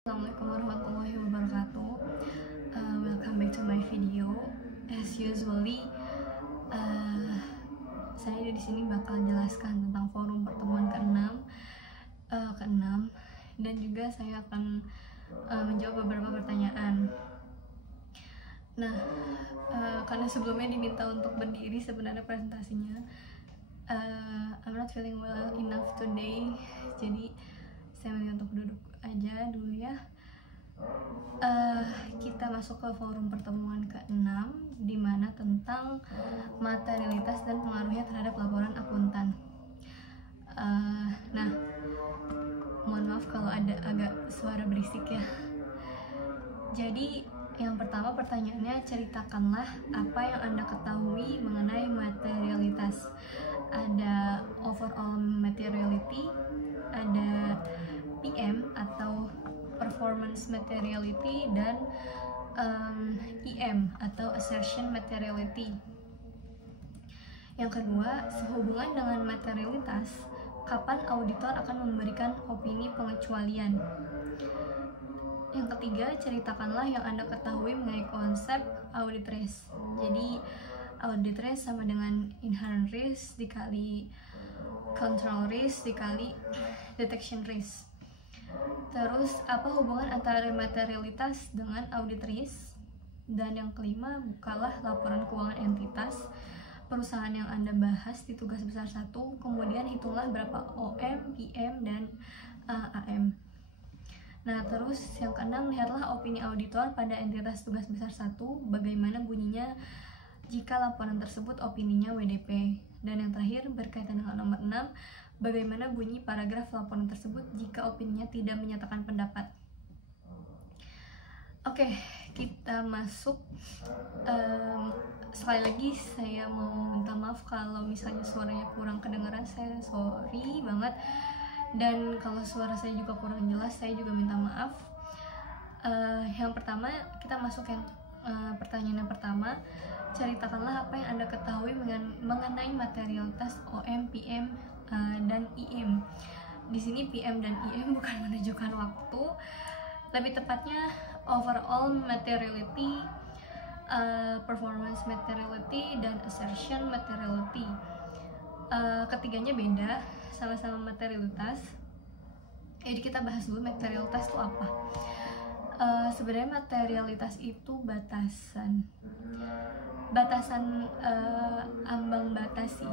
Assalamualaikum warahmatullahi wabarakatuh. Welcome back to my video. As usually, saya di sini bakal jelaskan tentang forum pertemuan ke-6 dan juga saya akan menjawab beberapa pertanyaan. Nah, karena sebelumnya diminta untuk berdiri sebenarnya presentasinya, I'm not feeling well enough today, jadi saya milih untuk duduk aja dulu ya. Kita masuk ke forum pertemuan ke-6 di mana tentang materialitas dan pengaruhnya terhadap laporan akuntan. Nah, mohon maaf kalau ada agak suara berisik ya. Jadi yang pertama pertanyaannya, ceritakanlah apa yang Anda ketahui mengenai materialitas. Ada overall materiality, ada PM atau performance materiality, dan EM atau assertion materiality. Yang kedua, sehubungan dengan materialitas, kapan auditor akan memberikan opini pengecualian. Yang ketiga, ceritakanlah yang Anda ketahui mengenai konsep audit risk. Jadi audit risk sama dengan inherent risk dikali control risk dikali detection risk. Terus, apa hubungan antara materialitas dengan audit risk? Dan yang kelima, bukalah laporan keuangan entitas perusahaan yang Anda bahas di tugas besar 1, kemudian hitunglah berapa OM, PM, dan AM. Nah, terus yang keenam, lihatlah opini auditor pada entitas tugas besar 1, bagaimana bunyinya jika laporan tersebut opininya WDP. Dan yang terakhir, berkaitan dengan nomor 6, bagaimana bunyi paragraf laporan tersebut jika opininya tidak menyatakan pendapat. Oke, kita masuk. Sekali lagi saya mau minta maaf kalau misalnya suaranya kurang kedengaran, saya sorry banget. Dan kalau suara saya juga kurang jelas, saya juga minta maaf. Yang pertama, kita masuk yang pertanyaan yang pertama. Ceritakanlah apa yang Anda ketahui mengenai materialitas OM, PM, dan IM. Di sini PM dan IM bukan menunjukkan waktu, lebih tepatnya overall materiality, performance materiality, dan assertion materiality. Ketiganya beda, sama-sama materialitas. Jadi kita bahas dulu materialitas itu apa. Sebenarnya materialitas itu batasan ambang batasi,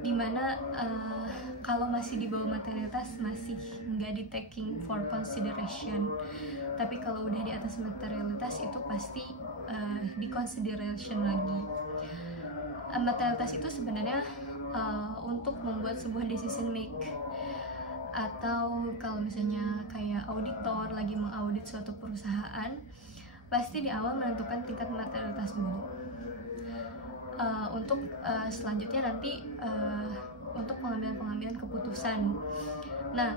dimana kalau masih di bawah materialitas masih nggak di taking for consideration, tapi kalau udah di atas materialitas itu pasti di consideration lagi. Materialitas itu sebenarnya untuk membuat sebuah decision make, atau kalau misalnya kayak auditor lagi mengaudit suatu perusahaan, pasti di awal menentukan tingkat materialitas dulu. Untuk selanjutnya nanti untuk pengambilan keputusan. Nah,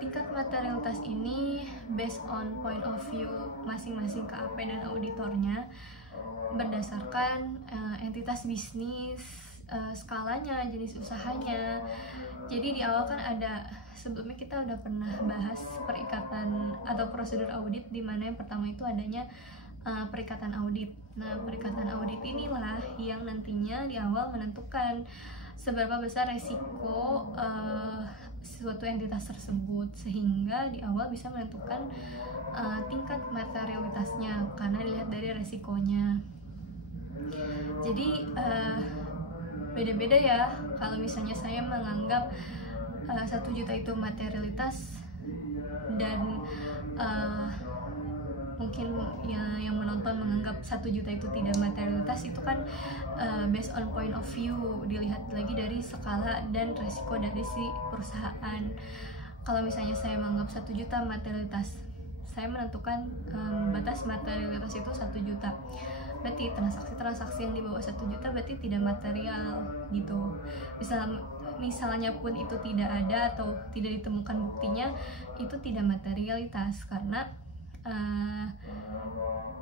tingkat materialitas ini based on point of view masing-masing KAP dan auditornya, berdasarkan entitas bisnis, skalanya, jenis usahanya. Jadi di awal kan ada, sebelumnya kita udah pernah bahas perikatan atau prosedur audit, di mana yang pertama itu adanya perikatan audit. Nah, perikatan audit inilah yang nantinya di awal menentukan seberapa besar resiko suatu entitas tersebut, sehingga di awal bisa menentukan tingkat materialitasnya karena dilihat dari resikonya. Jadi beda-beda ya. Kalau misalnya saya menganggap 1 juta itu materialitas, dan mungkin yang menonton menganggap 1 juta itu tidak materialitas, itu kan based on point of view, dilihat lagi dari skala dan resiko dari si perusahaan. Kalau misalnya saya menganggap 1 juta materialitas, saya menentukan batas materialitas itu 1 juta. Berarti transaksi yang di bawah 1 juta berarti tidak material gitu. Misalnya pun itu tidak ada atau tidak ditemukan buktinya, itu tidak materialitas karena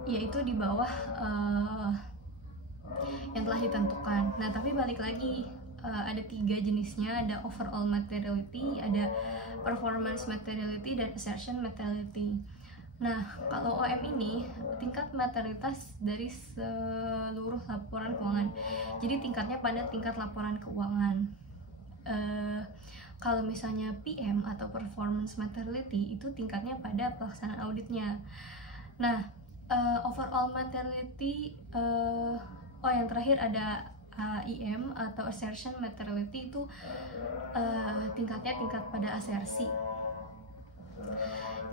yaitu di bawah yang telah ditentukan. Nah, tapi balik lagi, ada 3 jenisnya, ada overall materiality, ada performance materiality, dan assertion materiality. Nah, kalau OM ini tingkat materialitas dari seluruh laporan keuangan. Jadi tingkatnya pada tingkat laporan keuangan. Kalau misalnya PM atau performance materiality itu tingkatnya pada pelaksanaan auditnya. Nah, overall materiality, yang terakhir ada IM atau assertion materiality itu tingkatnya tingkat pada asersi.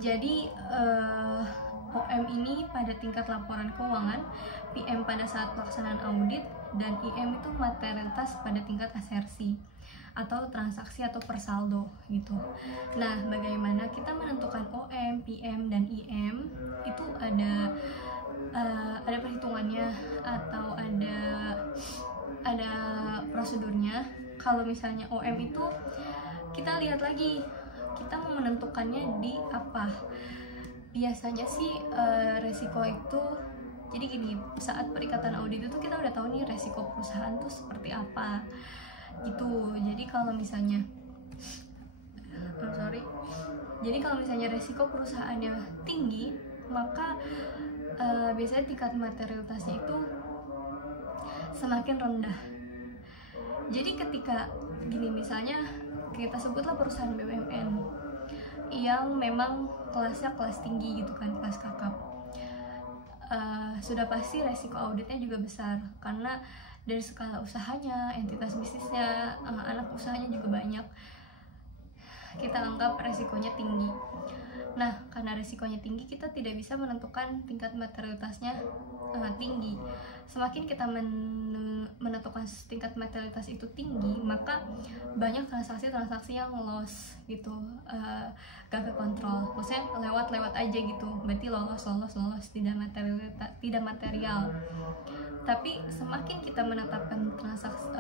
Jadi OM ini pada tingkat laporan keuangan, PM pada saat pelaksanaan audit, dan IM itu materialitas pada tingkat asersi atau transaksi atau persaldo gitu. Nah, bagaimana kita menentukan OM, PM, dan IM? Itu ada perhitungannya atau ada prosedurnya. Kalau misalnya OM itu kita lihat lagi, kita mau menentukannya di apa. Biasanya sih resiko itu, jadi gini, saat perikatan audit itu kita udah tahu nih resiko perusahaan tuh seperti apa gitu. Jadi kalau misalnya resiko perusahaannya tinggi, maka biasanya tingkat materialitasnya itu semakin rendah. Jadi ketika gini, misalnya kita sebutlah perusahaan BUMN yang memang kelasnya kelas tinggi gitu kan, kelas kakap, sudah pasti resiko auditnya juga besar karena dari skala usahanya, entitas bisnisnya, anak usahanya juga banyak. Kita anggap resikonya tinggi. Nah, karena resikonya tinggi, kita tidak bisa menentukan tingkat materialitasnya tinggi. Semakin kita menentukan tingkat materialitas itu tinggi, maka banyak transaksi-transaksi yang loss gitu, gagal kontrol. Maksudnya lewat aja gitu, berarti lolos, tidak material. Tapi semakin kita menetapkan transaksi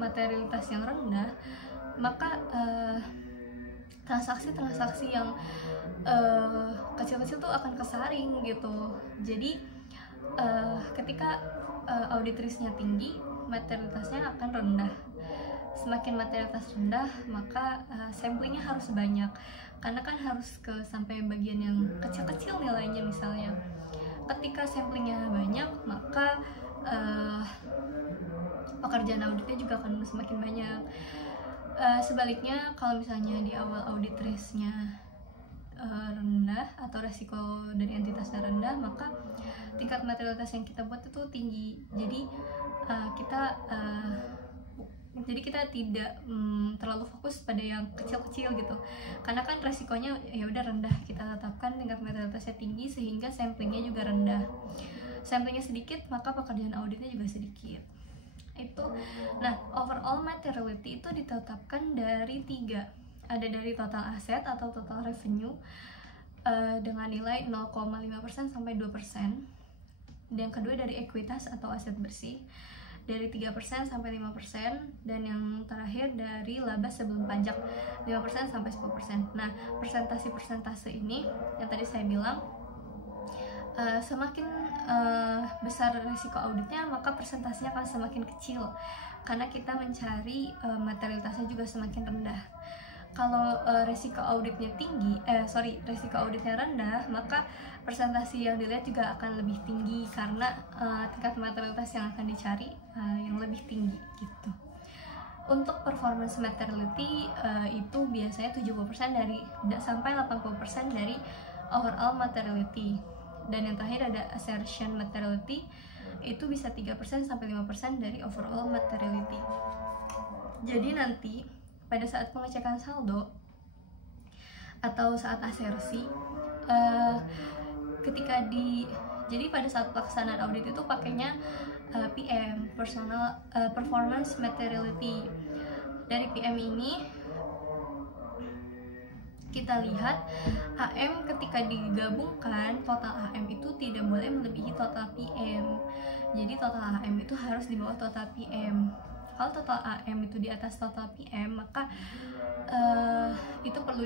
materialitas yang rendah, maka transaksi-transaksi yang kecil-kecil tuh akan kesaring gitu. Jadi ketika audit risknya tinggi, materialitasnya akan rendah. Semakin materialitas rendah, maka samplingnya harus banyak, karena kan harus sampai bagian yang kecil-kecil nilainya. Misalnya ketika samplingnya banyak, maka pekerjaan auditnya juga akan semakin banyak. Sebaliknya, kalau misalnya di awal audit risknya rendah atau resiko dari entitasnya rendah, maka tingkat materialitas yang kita buat itu tinggi. Jadi kita tidak terlalu fokus pada yang kecil-kecil gitu, karena kan resikonya ya udah rendah, kita tetapkan tingkat materialitasnya tinggi sehingga samplingnya juga rendah. Samplingnya sedikit, maka pekerjaan auditnya juga sedikit. Itu. Nah, overall materiality itu ditetapkan dari 3. Ada dari total aset atau total revenue dengan nilai 0,5% sampai 2%. Dan yang kedua dari ekuitas atau aset bersih dari 3% sampai 5%, dan yang terakhir dari laba sebelum pajak 5% sampai 10%. Nah, persentase ini yang tadi saya bilang, semakin besar risiko auditnya, maka persentasenya akan semakin kecil karena kita mencari materialitasnya juga semakin rendah. Kalau risiko auditnya rendah, maka persentase yang dilihat juga akan lebih tinggi karena tingkat materialitas yang akan dicari yang lebih tinggi gitu. Untuk performance materiality itu biasanya 70% sampai 80% dari overall materiality. Dan yang terakhir ada assertion materiality, itu bisa 3% sampai 5% dari overall materiality. Jadi nanti pada saat pengecekan saldo atau saat asersi, jadi pada saat pelaksanaan audit itu pakainya PM, performance materiality. Dari PM ini kita lihat AM ketika digabungkan, total AM itu tidak boleh melebihi total PM. Jadi total AM itu harus di bawah total PM. Kalau total AM itu di atas total PM, maka itu perlu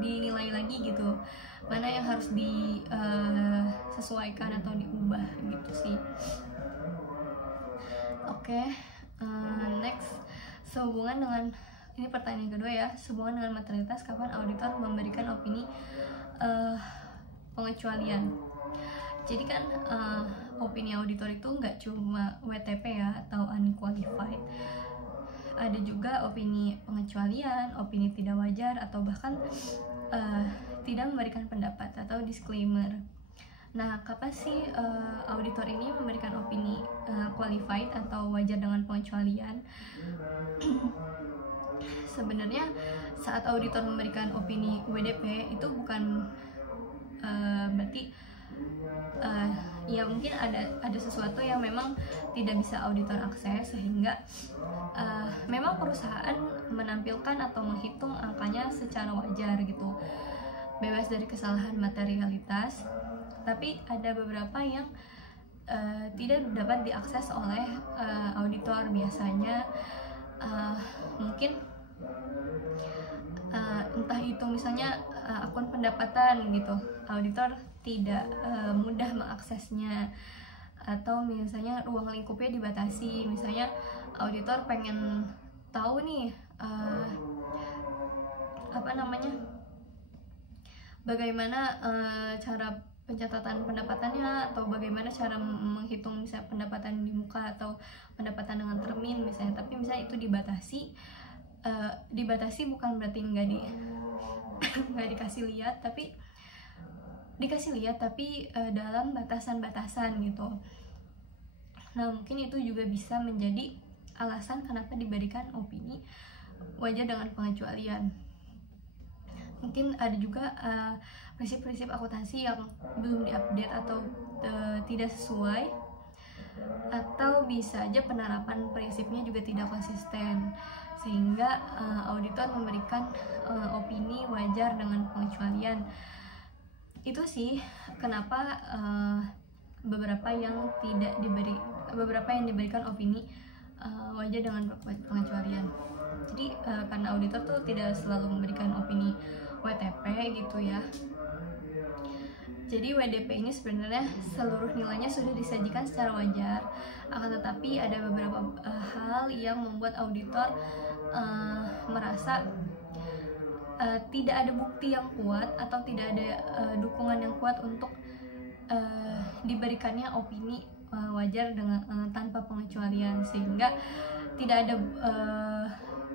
dinilai lagi gitu, mana yang harus disesuaikan atau diubah gitu sih. Oke. Next, sehubungan dengan ini pertanyaan kedua ya, sehubungan dengan materialitas, kapan auditor memberikan opini pengecualian. Jadi kan opini auditor itu nggak cuma WTP ya atau unqualified, ada juga opini pengecualian, opini tidak wajar, atau bahkan tidak memberikan pendapat atau disclaimer. Nah, kapan sih auditor ini memberikan opini qualified atau wajar dengan pengecualian? Sebenarnya saat auditor memberikan opini WDP itu bukan berarti ya mungkin ada sesuatu yang memang tidak bisa auditor akses, sehingga memang perusahaan menampilkan atau menghitung angkanya secara wajar gitu, bebas dari kesalahan materialitas. Tapi ada beberapa yang tidak dapat diakses oleh auditor. Biasanya mungkin entah itu misalnya akun pendapatan gitu, auditor tidak mudah mengaksesnya, atau misalnya ruang lingkupnya dibatasi. Misalnya auditor pengen tahu nih bagaimana cara pencatatan pendapatannya, atau bagaimana cara menghitung misalnya pendapatan di muka atau pendapatan dengan termin misalnya. Tapi misalnya itu dibatasi bukan berarti nggak dikasih lihat, tapi dikasih lihat tapi dalam batasan-batasan gitu. Nah, mungkin itu juga bisa menjadi alasan kenapa diberikan opini wajar dengan pengecualian. Mungkin ada juga prinsip-prinsip akuntansi yang belum diupdate atau tidak sesuai, atau bisa aja penerapan prinsipnya juga tidak konsisten, sehingga auditor memberikan opini wajar dengan pengecualian. Itu sih kenapa beberapa yang diberikan opini wajar dengan pengecualian. Jadi karena auditor tuh tidak selalu memberikan opini WTP gitu ya. Jadi WDP ini sebenarnya seluruh nilainya sudah disajikan secara wajar, akan tetapi ada beberapa hal yang membuat auditor merasa tidak ada bukti yang kuat atau tidak ada dukungan yang kuat untuk diberikannya opini wajar dengan tanpa pengecualian, sehingga tidak ada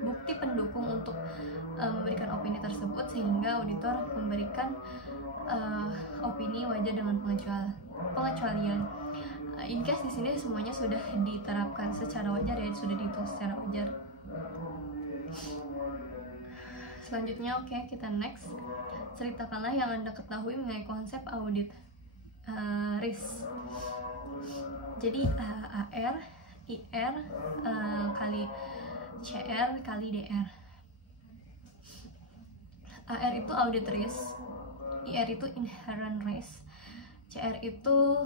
bukti pendukung untuk memberikan opini tersebut, sehingga auditor memberikan opini wajar dengan pengecualian. In case di sini semuanya sudah diterapkan secara wajar ya, sudah dihitung secara wajar. Selanjutnya, oke, kita next. Ceritakanlah yang Anda ketahui mengenai konsep audit risk. Jadi AR, IR kali CR kali DR. AR itu audit risk, IR itu inherent risk, CR itu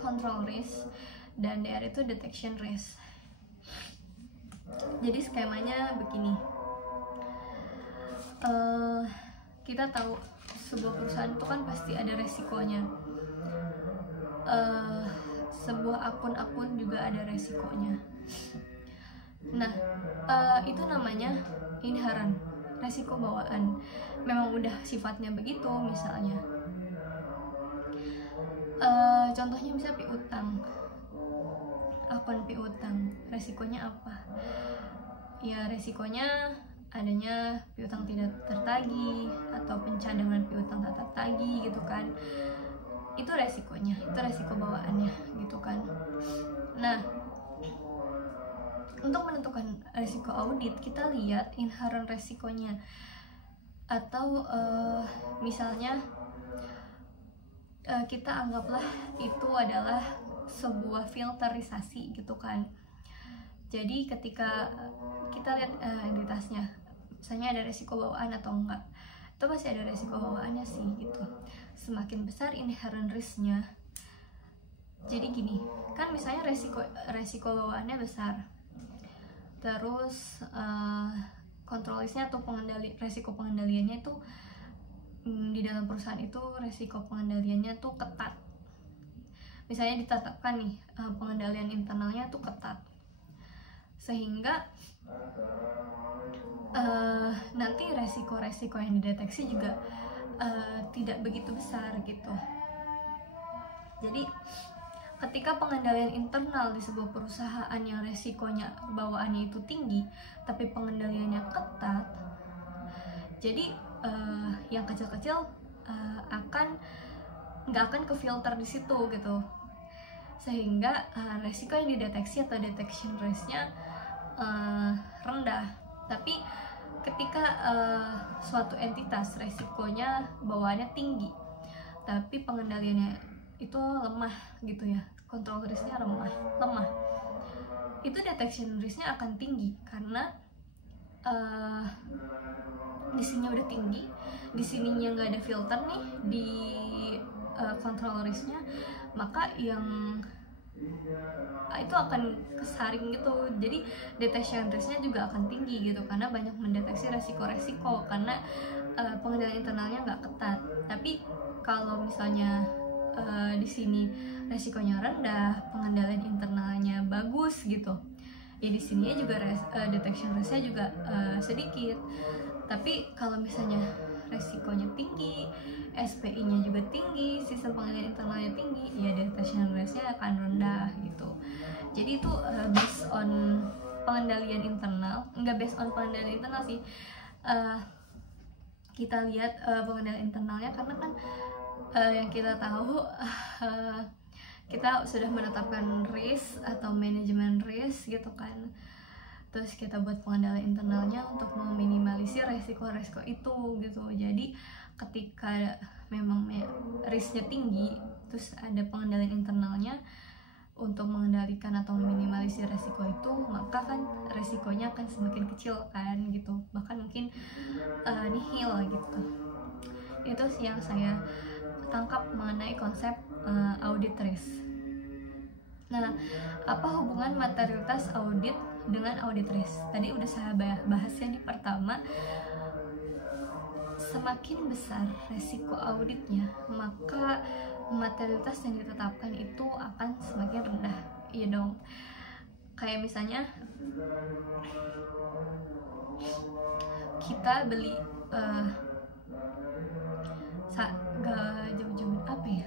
control risk, dan DR itu detection risk. Jadi skemanya begini. Kita tahu sebuah perusahaan itu kan pasti ada resikonya. Sebuah akun-akun juga ada resikonya. Nah, itu namanya inherent, resiko bawaan. Memang udah sifatnya begitu. Misalnya contohnya misalnya piutang, akun piutang, resikonya apa? Ya, resikonya adanya piutang tidak tertagih atau pencadangan piutang tak tertagih gitu kan. Itu resikonya, itu resiko bawaannya gitu kan. Nah, untuk menentukan resiko audit, kita lihat inherent resikonya. Atau misalnya kita anggaplah itu adalah sebuah filterisasi gitu kan. Jadi ketika kita lihat entitasnya, misalnya ada resiko bawaan atau enggak, itu pasti ada resiko bawaannya sih gitu. Semakin besar inherent risk-nya, jadi gini kan, misalnya resiko bawaannya besar, terus control risk-nya atau resiko pengendaliannya itu di dalam perusahaan itu resiko pengendaliannya tuh ketat. Misalnya ditetapkan nih pengendalian internalnya tuh ketat, sehingga nanti resiko-resiko yang dideteksi juga tidak begitu besar gitu. Jadi ketika pengendalian internal di sebuah perusahaan yang resikonya bawaannya itu tinggi tapi pengendaliannya ketat, jadi yang kecil-kecil nggak akan ke filter di situ gitu, sehingga resiko yang dideteksi atau detection risk-nya rendah. Tapi ketika suatu entitas resikonya bawaannya tinggi tapi pengendaliannya itu lemah gitu ya, kontrol risknya lemah, itu detection risknya akan tinggi karena di sininya udah tinggi, di sininya nggak ada filter nih di kontrol risknya, maka yang itu akan kesaring gitu. Jadi detection risknya juga akan tinggi gitu karena banyak mendeteksi resiko-resiko karena pengendalian internalnya nggak ketat. Tapi kalau misalnya di sini resikonya rendah, pengendalian internalnya bagus gitu, ya di sini juga detection risknya juga sedikit. Tapi kalau misalnya resikonya tinggi, SPI-nya juga tinggi, sistem pengendalian internalnya tinggi, ya detection risknya akan rendah gitu. Jadi itu based on pengendalian internal, nggak based on pengendalian internal sih. Kita lihat pengendalian internalnya karena kan yang kita tahu kita sudah menetapkan risk atau manajemen risk gitu kan, terus kita buat pengendalian internalnya untuk meminimalisir resiko-resiko itu gitu. Jadi ketika memang risknya tinggi terus ada pengendalian internalnya untuk mengendalikan atau meminimalisir resiko itu, maka kan resikonya akan semakin kecil kan gitu, bahkan mungkin nihil gitu. Itu sih yang saya tangkap mengenai konsep audit risk. Nah, apa hubungan materialitas audit dengan audit risk? Tadi udah saya bahas ya di pertama. Semakin besar resiko auditnya, maka materialitas yang ditetapkan itu akan semakin rendah. Iya dong. Kayak misalnya kita beli gak jauh-jauh apa ya,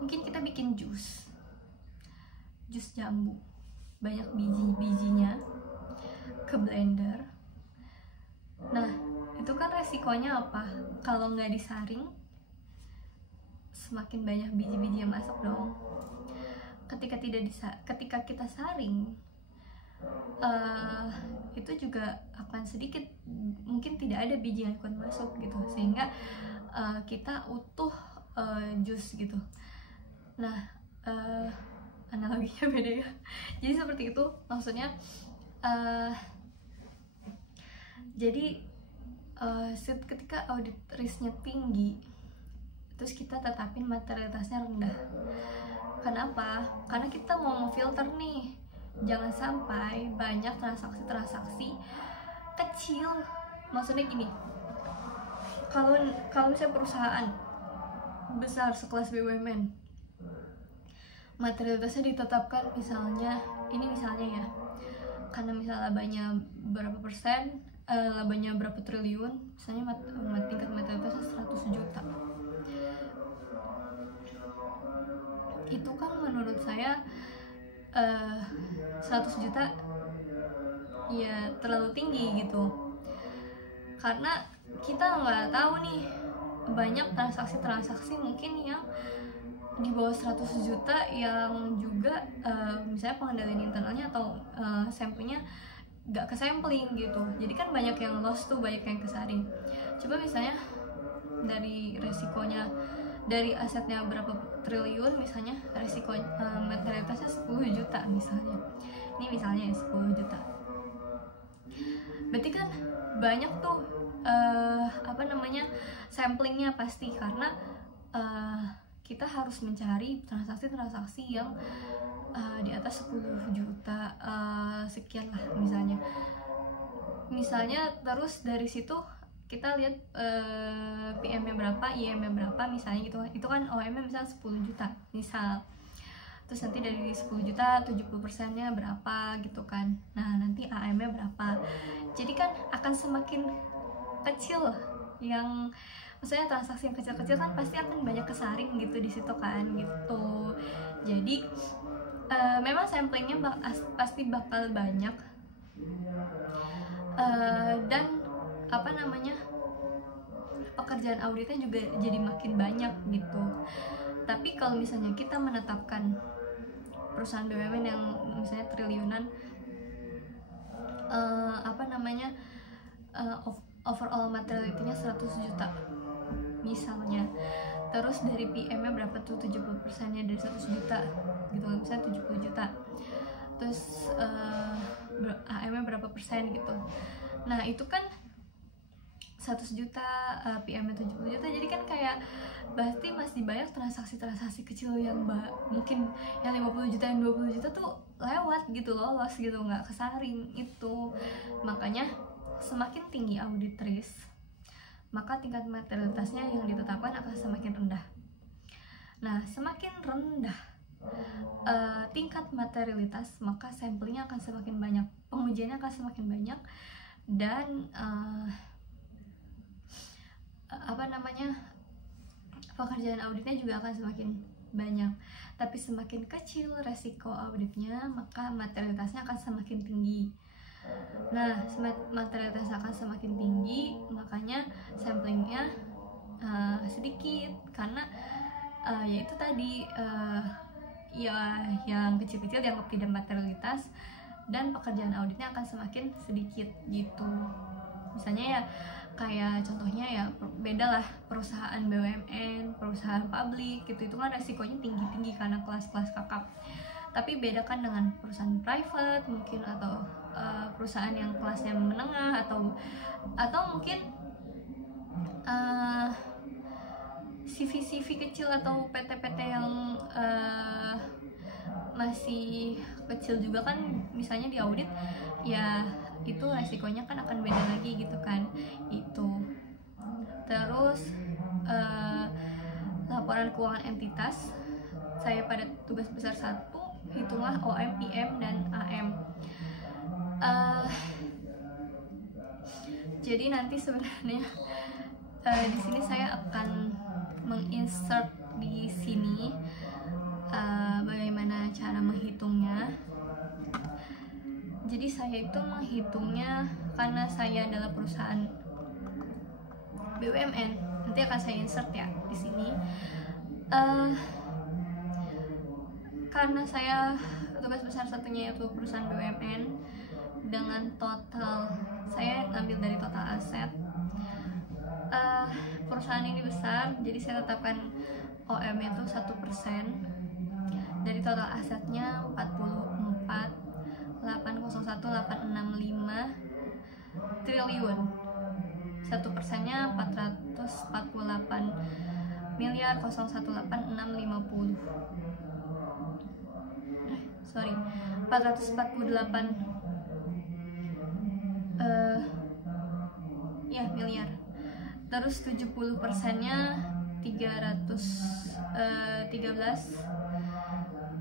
mungkin kita bikin jus jambu, banyak bijinya, ke blender. Nah itu kan resikonya apa? Kalau nggak disaring semakin banyak biji-biji yang masuk dong. Ketika kita saring, itu juga akan sedikit, mungkin tidak ada biji yang akan masuk gitu, sehingga kita utuh jus gitu. Nah analoginya beda ya. Jadi seperti itu maksudnya. Jadi ketika audit risknya tinggi terus kita tetapin materialitasnya rendah. Kenapa? Karena kita mau memfilter nih, jangan sampai banyak transaksi kecil. Maksudnya gini, kalau misalnya perusahaan besar sekelas BUMN, materialitasnya ditetapkan misalnya ya, karena misalnya labanya berapa persen, labanya berapa triliun, misalnya tingkat materialitasnya 100 juta. Itu kan menurut saya 100 juta ya terlalu tinggi gitu, karena kita nggak tahu nih, banyak transaksi mungkin yang di bawah 100 juta yang juga misalnya pengendalian internalnya atau samplingnya nggak kesampling gitu. Jadi kan banyak yang loss tuh, banyak yang kesaring. Coba misalnya dari resikonya, dari asetnya berapa triliun misalnya, resiko materialitasnya 10 juta misalnya. Ini misalnya ya 10 juta. Berarti kan banyak tuh samplingnya pasti, karena kita harus mencari transaksi yang di atas 10 juta sekian lah misalnya. Terus dari situ kita lihat PM-nya berapa, IM-nya berapa misalnya gitu. Itu kan OM-nya misalnya 10 juta misal. terus nanti dari 10 juta 70%-nya berapa gitu kan. Nah nanti AM-nya berapa, jadi kan akan semakin kecil yang maksudnya transaksi yang kecil-kecil kan pasti akan banyak kesaring gitu di situ kan gitu. Jadi memang samplingnya pasti bakal banyak, dan apa namanya, pekerjaan auditnya juga jadi makin banyak gitu. Tapi kalau misalnya kita menetapkan perusahaan BUMN yang misalnya triliunan, apa namanya, overall materiality-nya 100 juta misalnya, terus dari PM-nya berapa tuh, 70%-nya dari 100 juta gitu, misalnya 70 juta, terus AM-nya berapa persen gitu. Nah itu kan 100 juta, PM-nya 70 juta, jadi kan kayak berarti masih banyak transaksi-transaksi kecil yang mungkin yang 50 juta, yang 20 juta tuh lewat gitu, lolos gitu, nggak kesaring itu. Makanya semakin tinggi audit risk, maka tingkat materialitasnya yang ditetapkan akan semakin rendah. Nah, semakin rendah tingkat materialitas, maka sampelnya akan semakin banyak, pengujiannya akan semakin banyak, dan apa namanya, pekerjaan auditnya juga akan semakin banyak. Tapi semakin kecil resiko auditnya, maka materialitasnya akan semakin tinggi. Nah, materialitas akan semakin tinggi, makanya samplingnya sedikit, karena yaitu tadi, ya yang kecil-kecil dianggap tidak materialitas, dan pekerjaan auditnya akan semakin sedikit gitu. Misalnya ya kayak contohnya ya beda lah, perusahaan BUMN, perusahaan publik gitu, itu kan resikonya tinggi-tinggi karena kelas-kelas kakap. Tapi beda kan dengan perusahaan private mungkin, atau perusahaan yang kelasnya menengah, atau mungkin CV-CV kecil atau PT-PT yang masih kecil juga kan, misalnya di audit ya itu resikonya kan akan beda lagi gitu kan itu. Terus laporan keuangan entitas, saya pada tugas besar 1 hitunglah OM, PM, dan AM. Jadi nanti sebenarnya di sini saya akan menginsert di sini bagaimana cara menghitungnya. Jadi saya itu menghitungnya karena saya adalah perusahaan BUMN. Nanti akan saya insert ya di sini. Karena saya tugas besar satunya yaitu perusahaan BUMN, dengan total saya ngambil dari total aset. Perusahaan ini besar, jadi saya tetapkan OM itu 1% dari total asetnya 44,801,865 triliun. 1%-nya 448.018.650. 448 miliar. Terus 70%-nya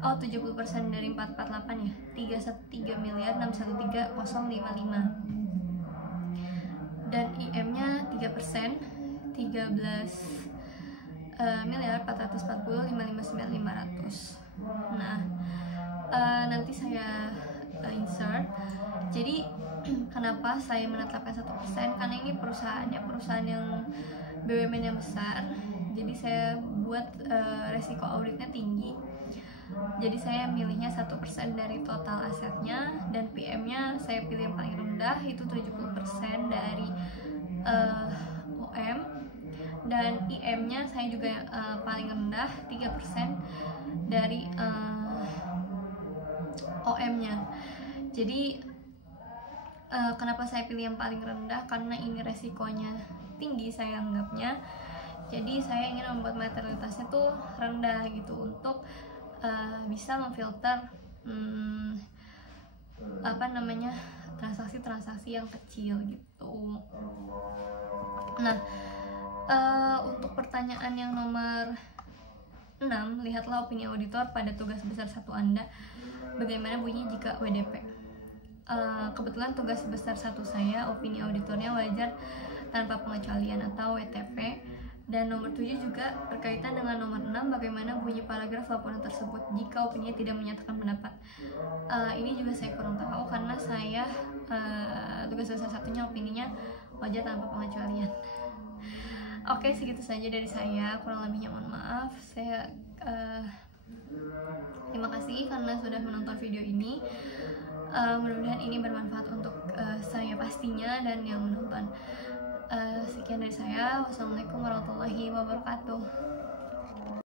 70% dari 448 ya, 3.613.055. Dan IM-nya 3%, 13.440.559.500. Nah, nanti saya insert. Jadi kenapa saya menetapkan 1%? Karena ini perusahaan yang BUMN yang besar. Jadi saya buat resiko auditnya tinggi. Jadi saya milihnya 1% dari total asetnya, dan PM-nya saya pilih yang paling rendah, itu 70% dari OM, dan IM-nya saya juga paling rendah, 3% dari OM-nya. Jadi kenapa saya pilih yang paling rendah? Karena ini resikonya tinggi saya anggapnya. Jadi saya ingin membuat materialitasnya tuh rendah gitu, untuk bisa memfilter transaksi-transaksi yang kecil gitu. Nah, untuk pertanyaan yang nomor 6. Lihatlah opini auditor pada tugas besar 1 Anda. Bagaimana bunyi jika WDP? Kebetulan tugas besar 1 saya, opini auditornya wajar tanpa pengecualian atau WTP. Dan nomor 7 juga berkaitan dengan nomor 6, bagaimana bunyi paragraf laporan tersebut jika opininya tidak menyatakan pendapat. Ini juga saya kurang tahu karena saya tugas besar satunya opininya wajar tanpa pengecualian. Oke, segitu saja dari saya, kurang lebihnya mohon maaf. Saya terima kasih karena sudah menonton video ini. Mudah-mudahan ini bermanfaat untuk saya pastinya dan yang menonton. Sekian dari saya. Wassalamualaikum warahmatullahi wabarakatuh.